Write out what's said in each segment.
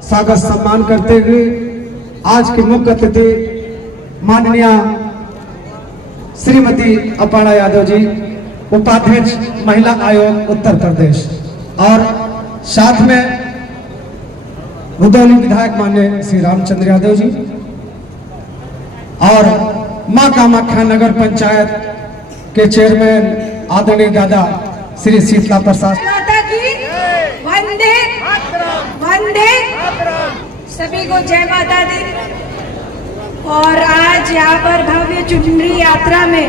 सागर सम्मान करते हुए आज के मुख्य अतिथि माननीय श्रीमती अपर्णा यादव जी, उपाध्यक्ष महिला आयोग उत्तर प्रदेश, और साथ में भदोली विधायक माननीय श्री रामचंद्र यादव जी और मां कामाख्या नगर पंचायत के चेयरमैन आदरणीय दादा श्री शीतला प्रसाद। वंदे वंदे सभी को जय माता दी। और आज यहाँ पर भव्य चुनरी यात्रा में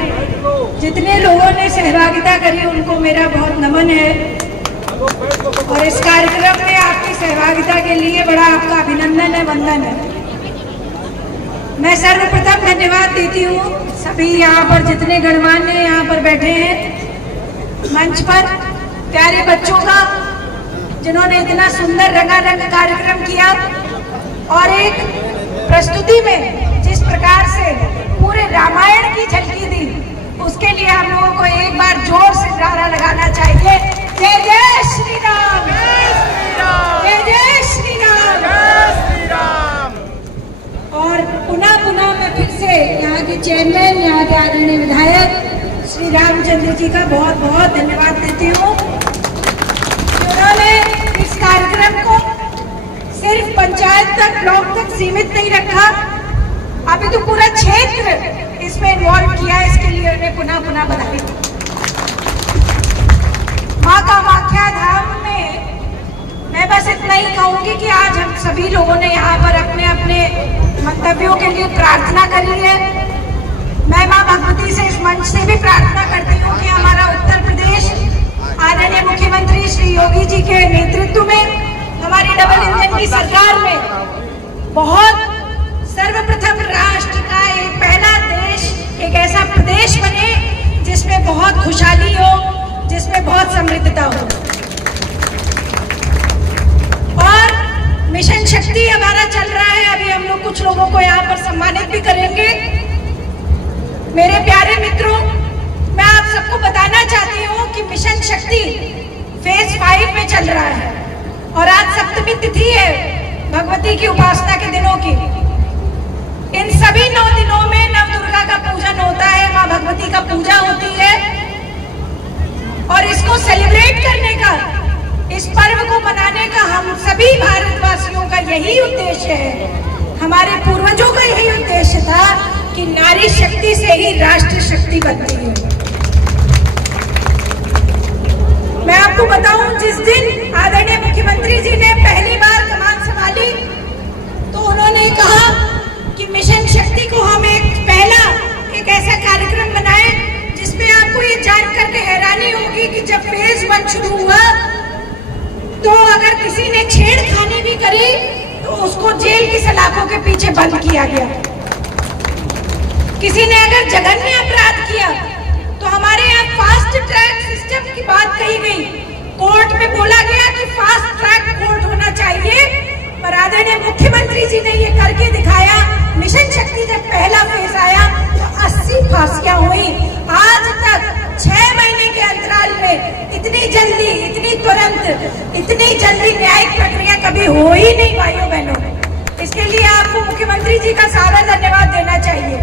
जितने लोगों ने सहभागिता करी उनको मेरा बहुत नमन है, और इस कार्यक्रम में आपकी सहभागिता के लिए बड़ा आपका अभिनंदन है, वंदन है। मैं सर्वप्रथम धन्यवाद देती हूँ सभी यहाँ पर जितने गणमान्य यहाँ पर बैठे हैं मंच पर, प्यारे बच्चों का, जिन्होंने इतना सुंदर रंगारंग कार्यक्रम किया और एक प्रस्तुति में जिस प्रकार से पूरे रामायण की झलकी दी, उसके लिए हम लोगों को एक बार जोर से नारा लगाना चाहिए। जय जय श्री राम, जय जय श्री राम। और पुनः पुनः मैं फिर से यहाँ के चेयरमैन, यहाँ के आदरणीय विधायक श्री रामचंद्र जी का बहुत बहुत धन्यवाद देती हूँ। उन्होंने इस कार्यक्रम को सिर्फ पंचायत तक, ब्लॉक तक सीमित नहीं रखा, अभी तो पूरा क्षेत्र इसमें इन्वॉल्व किया। इसके लिए उन्हें पुनः पुनः बधाई। मां कामाख्या धाम में मैं बस इतना ही कहूंगी कि आज हम सभी लोगों ने यहाँ पर अपने अपने मंतव्यों के लिए प्रार्थना करी है। मैं मां भगवती से इस मंच से भी प्रार्थना करती हूँ कि हमारा उत्तर प्रदेश आदरणीय मुख्यमंत्री श्री योगी जी के नेतृत्व में हमारी डबल इंजन की सरकार में बहुत सर्वप्रथम राष्ट्र का एक पहला देश, एक ऐसा प्रदेश बने जिसमें बहुत खुशहाली हो, जिसमें बहुत समृद्धता हो। और मिशन शक्ति हमारा चल रहा है, अभी हम लोग कुछ लोगों को यहाँ पर सम्मानित भी करेंगे। मेरे प्यारे मित्रों, मैं आप सबको बताना चाहती हूँ कि मिशन शक्ति फेज 5 में चल रहा है और आज सप्तमी तिथि है भगवती की उपासना के दिनों की। इन सभी 9 दिनों में नव दुर्गा का पूजन होता है, माँ भगवती का पूजा होती है, और इसको सेलिब्रेट करने का, इस पर्व को मनाने का हम सभी भारतवासियों का यही उद्देश्य है। हमारे पूर्वजों का यही उद्देश्य था कि नारी शक्ति से ही राष्ट्र शक्ति बनती है। मैं आपको बताऊं, जिस दिन आदरणीय मुख्यमंत्री जी ने पहली बार कमान संभाली तो उन्होंने कहा कि मिशन शक्ति को हम एक ऐसा कार्यक्रम बनाएं जिसमें आपको ये जान करके हैरानी होगी कि जब फेज 1 शुरू हुआ तो अगर किसी ने छेड़खानी भी करी तो उसको जेल की सलाखों के पीछे बंद किया गया। किसी ने अगर जघन्य अपराध किया तो हमारे यहाँ फास्ट ट्रैक सिस्टम की बात कही गई, कोर्ट में बोला गया कि फास्ट ट्रैक कोर्ट होना चाहिए, पर आदरणीय मुख्यमंत्री जी ने ये करके दिखाया। मिशन शक्ति जब पहला फेज आया तो 80 फांसियां हुई। आज तक 6 महीने के अंतराल में इतनी जल्दी, इतनी तुरंत, इतनी जल्दी न्यायिक प्रक्रिया कभी हो ही नहीं भाइयों बहनों। इसके लिए आपको मुख्यमंत्री जी का सारा धन्यवाद देना चाहिए।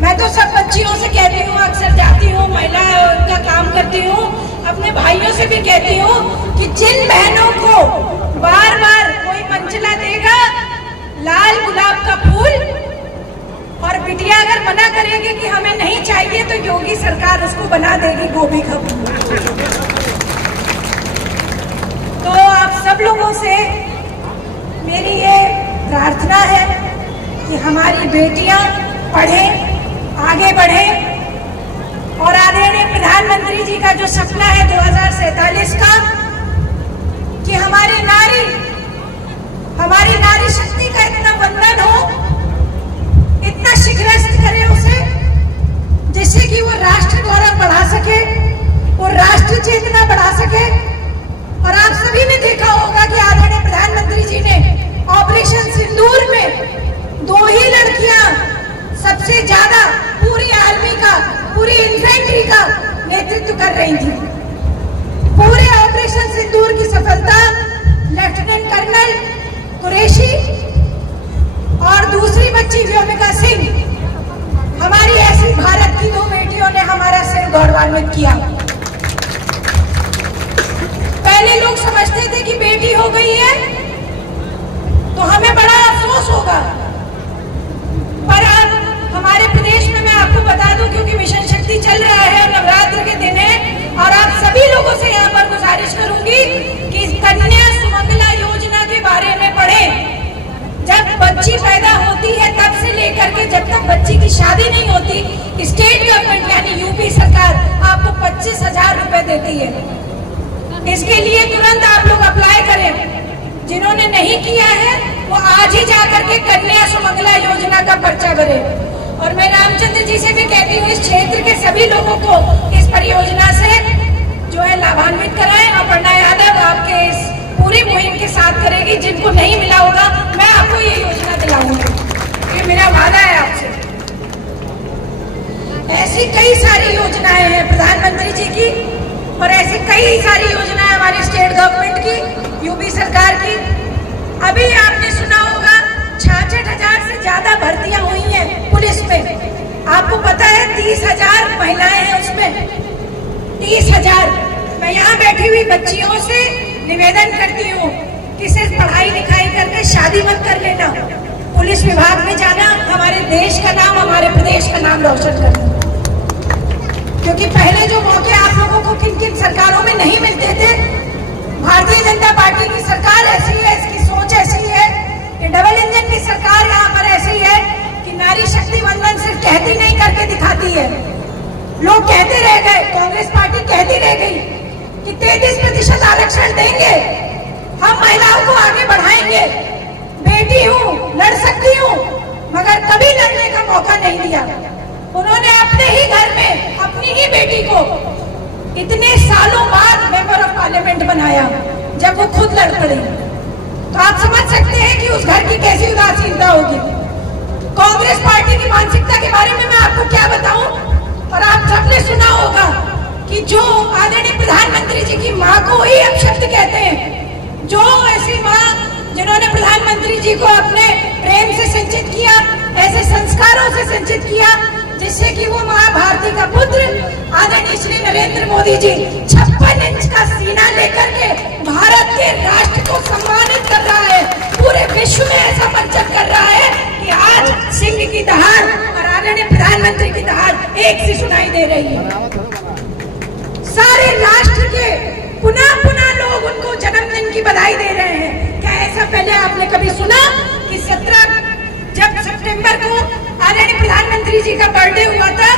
मैं तो सब बच्चियों से कहती हूँ, अक्सर जाती हूँ, महिला का काम करती हूँ, अपने भाइयों से भी कहती हूँ कि जिन बहनों को बार बार कोई मंचला देगा लाल गुलाब का फूल, और बिटिया अगर मना करेगी कि हमें नहीं चाहिए तो योगी सरकार उसको बना देगी गोभी का फूल। तो आप सब लोगों से मेरी ये प्रार्थना है कि हमारी बेटियां पढ़ें, आगे बढ़े, और आदरणीय प्रधानमंत्री जी का जो सपना है 2047 का कि हमारी नारी शक्ति का इतना वंदन हो, इतना शिखरस्थ करे उसे, जिससे कि वो राष्ट्र गौरव बढ़ा सके, वो राष्ट्र चेतना बढ़ा सके। और आप सभी ने देखा होगा कि आदरणीय प्रधानमंत्री जी ने ऑपरेशन सिंदूर में 2 ही लड़कियां सबसे ज्यादा पूरी आर्मी का, पूरी इन्फेंट्री का नेतृत्व कर रही थी। पूरे ऑपरेशन सिंदूर की सफलता लेफ्टिनेंट लाभान्वित किया। पहले लोग समझते थे कि बेटी हो गई है तो हमें बड़ा अफसोस होगा, पर अब हमारे प्रदेश में मैं आपको बता दूं, क्योंकि मिशन शक्ति चल रहा है और नवरात्र के दिन है, और आप सभी लोगों से यहाँ पर गुजारिश करूंगी कि कन्या सुमंगला योजना के बारे में पढ़ें। जब बच्ची पैदा होती है तब से लेकर के जब तक बच्ची की शादी नहीं होती, स्टेट गवर्नमेंट यानी यूपी सरकार आपको 25,000 रुपए देती है। इसके लिए तुरंत आप लोग अप्लाई करें। जिन्होंने नहीं किया है वो आज ही जाकर के कन्या सुमंगला योजना का पर्चा भरे। और मैं रामचंद्र जी से भी कहती हूँ, इस क्षेत्र के सभी लोगों को इस परियोजना से जो है लाभान्वित कराएं। अपर्णा यादव आपके इस पूरी मुहिम के साथ करेगी। जिनको नहीं मिला होगा मैं आपको ये योजना दिलाऊंगी, ये मेरा वादा है आपसे। ऐसी कई सारी योजनाएं हैं प्रधानमंत्री जी की, और ऐसी कई सारी योजनाएं हमारी स्टेट गवर्नमेंट की, यूपी सरकार की। अभी आपने सुना होगा 66,000 से ज्यादा भर्तियां हुई हैं पुलिस में। आपको पता है 30,000 महिलाएं हैं उसमें, 30,000। मैं यहाँ बैठी हुई बच्चियों से निवेदन करती हूँ कि सिर्फ पढ़ाई लिखाई करके शादी मत कर लेना, पुलिस विभाग में जाना, हमारे देश का नाम, हमारे प्रदेश का नाम रोशन करना। क्योंकि पहले जो मौके आप लोगों को किन किन सरकारों में नहीं मिलते थे, भारतीय जनता पार्टी की सरकार ऐसी है, इसकी सोच ऐसी है, ये डबल इंजन की सरकार यहाँ पर ऐसी है कि नारी शक्ति वंदन सिर्फ कहती नहीं करके दिखाती है। लोग कहते रह गए, कांग्रेस पार्टी कहती रह गई कि 33% आरक्षण देंगे, हम महिलाओं को आगे बढ़ाएंगे, बेटी हूँ, लड़ सकती हूँ, मगर कभी लड़ने का मौका नहीं दिया। उन्होंने अपने ही घर में अपनी ही बेटी को इतने सालों बाद मेंबर ऑफ पार्लियामेंट बनाया, जब वो खुद लड़ पड़ी। तो आप समझ सकते हैं कि उस घर की कैसी उदासीनता होगी। कांग्रेस पार्टी की मानसिकता के बारे में मैं आपको क्या बताऊं। और आप सबने सुना होगा कि जो आदरणीय प्रधानमंत्री जी की माँ को ही अपशब्द कहते हैं, जो ऐसी माँ जिन्होंने प्रधानमंत्री जी को अपने प्रेम से सिंचित किया, ऐसे संस्कारों से सिंचित किया, जिससे कि वो माँ भारती का पुत्र आदरणीय श्री नरेंद्र मोदी जी 56 इंच का सीना लेकर के भारत के राष्ट्र को सम्मानित कर रहा है, पूरे विश्व में ऐसा मंचन कर रहा है कि आज सिंह की दहाड़ और आदरणीय प्रधानमंत्री की दहाड़ एक सी सुनाई दे रही है। सारे राष्ट्र के पुनः पुनः लोग उनको जन्मदिन की बधाई दे रहे हैं। क्या ऐसा पहले आपने कभी सुना कि 17 सितंबर को आदरणीय प्रधानमंत्री जी का बर्थडे हुआ था,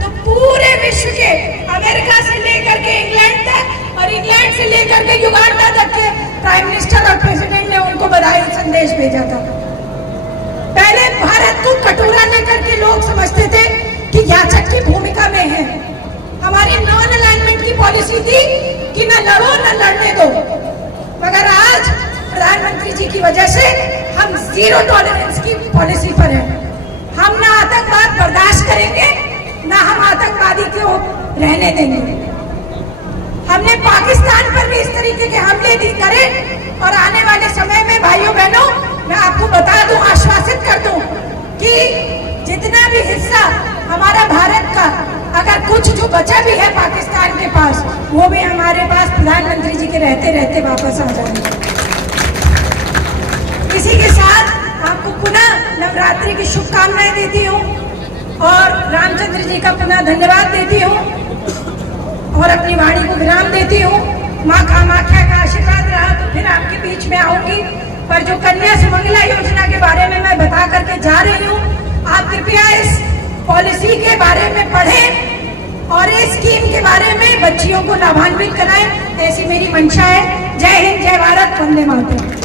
तो पूरे विश्व के अमेरिका से लेकर के इंग्लैंड तक और इंग्लैंड से लेकर के युगांडा तक के प्राइम मिनिस्टर और प्रेसिडेंट ने उनको बधाई संदेश भेजा था। पहले भारत को कटोरा लेकर के लोग समझते थे कि याचक की भूमिका में है। हमारी नॉन अलाइनमेंट की पॉलिसी थी कि न लड़ो न लड़ने दो, मगर आज प्रधानमंत्री जी की वजह से हम जीरो टॉलरेंस की पॉलिसी पर हैं। हम ना आतंकवाद बर्दाश्त करेंगे, ना हम आतंकवादी को रहने देंगे। हमने पाकिस्तान पर भी इस तरीके के हमले भी करे, और आने वाले समय में भाइयों बहनों मैं आपको बता दूं, आश्वासित कर दूं कि जितना भी हिस्सा हमारा भारत का, अगर कुछ जो बचा भी है पाकिस्तान के पास, वो भी हमारे पास प्रधानमंत्री जी के रहते रहते वापस आ जाएंगे। इसी के साथ आपको पुनः नवरात्रि की शुभकामनाएं देती हूँ और रामचंद्र जी का पुनः धन्यवाद देती हूँ और अपनी वाणी को विराम देती हूँ। माँ कामाख्या का आशीर्वाद रहा तो फिर आपके बीच में आऊंगी, पर जो कन्या सुमंगला योजना के बारे में मैं बता करके जा रही हूँ, आप कृपया इस पॉलिसी के बारे में पढ़ें और इस स्कीम के बारे में बच्चियों को लाभान्वित कराएं, ऐसी मेरी मंशा है। जय हिंद, जय भारत, वंदे मातरम।